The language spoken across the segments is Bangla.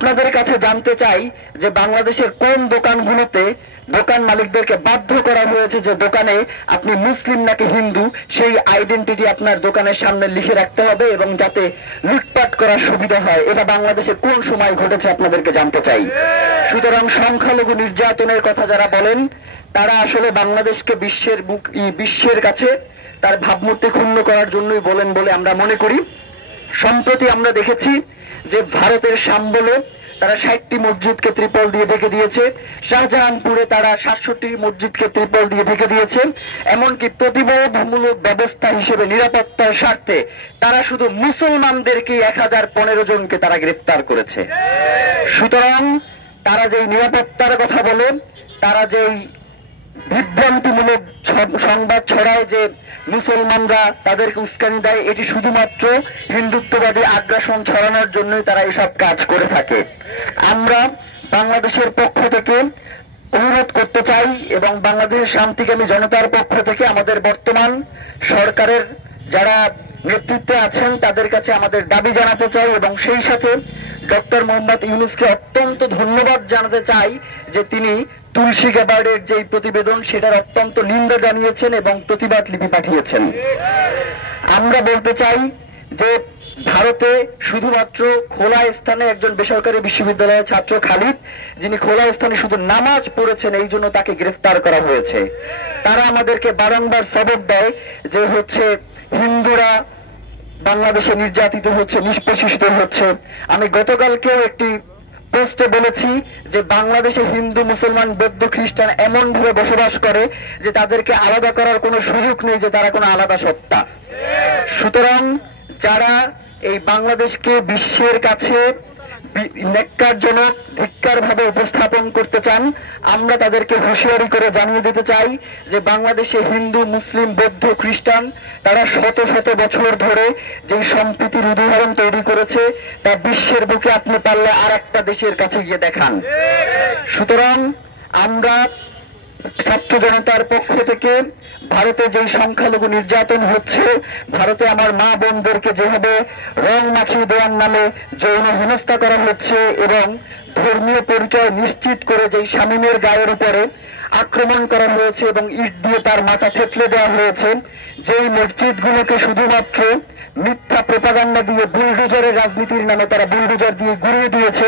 আপনাদের কাছে জানতে চাই যে বাংলাদেশের কোন দোকানগুলোতে দোকান মালিকদেরকে বাধ্য করা হয়েছে যে দোকানে আপনি মুসলিম নাকি হিন্দু সেই আইডেন্টিটি আপনার দোকানের সামনে লিখে রাখতে হবে এবং যাতে লুটপাট করার সুবিধা হয়, এটা বাংলাদেশে কোন সময় ঘটেছে আপনাদেরকে জানতে চাই। সুতরাং সংখ্যালঘু নির্যাতনের কথা যারা বলেন তারা আসলে বাংলাদেশকে বিশ্বের কাছে তার ভাবমূর্তি ক্ষুণ্ণ করার জন্যই বলেন বলে আমরা মনে করি। সম্প্রতি আমরা দেখেছি যে ভারতের শাম্বলে তারা 60টি মসজিদকে ত্রিপল দিয়ে ঢেকে দিয়েছে, শাহজাহানপুরে তারা 67টি মসজিদকে ত্রিপল দিয়ে ঢেকে দিয়েছে, এমনকি প্রতিরোধমূলক ব্যবস্থা হিসেবে নিরাপত্তার স্বার্থে তারা শুধু মুসলমানদেরকে 1015 জনকে তারা গ্রেফতার করেছে। সুতরাং তারা যেই নিরাপত্তার কথা বলে, তারা যেই বিভ্রান্তিমূলক সংবাদ ছড়ায় যে মুসলমানরা তাদেরকে উস্কানি দেয়, এটি শুধুমাত্র হিন্দুত্ববাদী আগ্রাসন ছড়ানোর জন্যই তারা এসব কাজ করে থাকে। আমরা বাংলাদেশের পক্ষ থেকে অনুরোধ করতে চাই এবং বাংলাদেশের শান্তিকামী জনতার পক্ষ থেকে আমাদের বর্তমান সরকারের যারা নেতৃত্বে আছেন তাদের কাছে আমাদের দাবি জানাতে চাই এবং সেই সাথে ডক্টর মোহাম্মদ ইউনূসকে অত্যন্ত ধন্যবাদ জানাতে চাই যে তিনি তুলসী গ্যাবার্ডের যে প্রতিবেদন সেটার অত্যন্ত নিন্দা জানিয়েছেন এবং প্রতিবাদ লিপি পাঠিয়েছেন। আমরা বলতে চাই যে ভারতে শুধুমাত্র খোলা স্থানে একজন বেসরকারি বিশ্ববিদ্যালয়ের ছাত্র খালিদ, যিনি খোলা স্থানে শুধু নামাজ পড়েছেন এই জন্য তাকে গ্রেফতার করা হয়েছে। তারা আমাদেরকে বারংবার সবক দেয় যে হিন্দুরা বাংলাদেশে নির্যাতিত হচ্ছে, নিষ্পেষিত হচ্ছে। আমি গতকালকেও একটি পোস্টে বলেছি যে বাংলাদেশে হিন্দু, মুসলমান, বৌদ্ধ, খ্রিস্টান এমন ভাবে বসবাস করে যে তাদেরকে আলাদা করার কোনো সুযোগ নেই, যে তারা কোনো আলাদা সত্তা। সুতরাং যারা এই বাংলাদেশকে বিশ্বের কাছে ন্যাক্কারজনক ধিক্কার ভাবে উপস্থাপন করতে চান, আমরা তাদেরকে হুঁশিয়ারি করে জানিয়ে দিতে চাই যে বাংলাদেশে হিন্দু, মুসলিম, বৌদ্ধ, খ্রিস্টান তারা শত শত বছর ধরে যে সম্প্রীতির উদাহরণ তৈরি করেছে তা বিশ্বের বুকে আপনি পারলে আর একটা দেশের কাছে গিয়ে দেখান। সুতরাং আমরা ছাত্র জনতার পক্ষ থেকে ভারতে যে সংখ্যালঘু নির্যাতন হচ্ছে, ভারতে আমার মা বোনদেরকে যেভাবে রং মাখিয়ে দেওয়ার নামে যৌন হেনস্থা করা হচ্ছে এবং ধর্মীয় পরিচয় নিশ্চিত করে যেই শামীমের গায়ের উপরে আক্রমণ করা হয়েছে এবং ইট দিয়ে তার মাথা থেতলে দেওয়া হয়েছে, যেই মসজিদগুলোকে শুধুমাত্র মিথ্যা প্রোপাগান্ডা দিয়ে বুলডোজারের রাজনীতির নামে তারা বুলডোজার দিয়ে গুঁড়িয়ে দিয়েছে,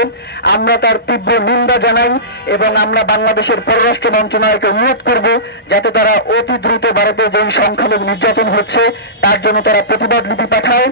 আমরা তার তীব্র নিন্দা জানাই এবং আমরা বাংলাদেশের পররাষ্ট্র মন্ত্রণালয়কে অনুরোধ করব যাতে তারা অতি দ্রুত ভারতে যেই সংখ্যালঘু নির্যাতন হচ্ছে তার জন্য তারা প্রতিবাদ লিপি পাঠায়।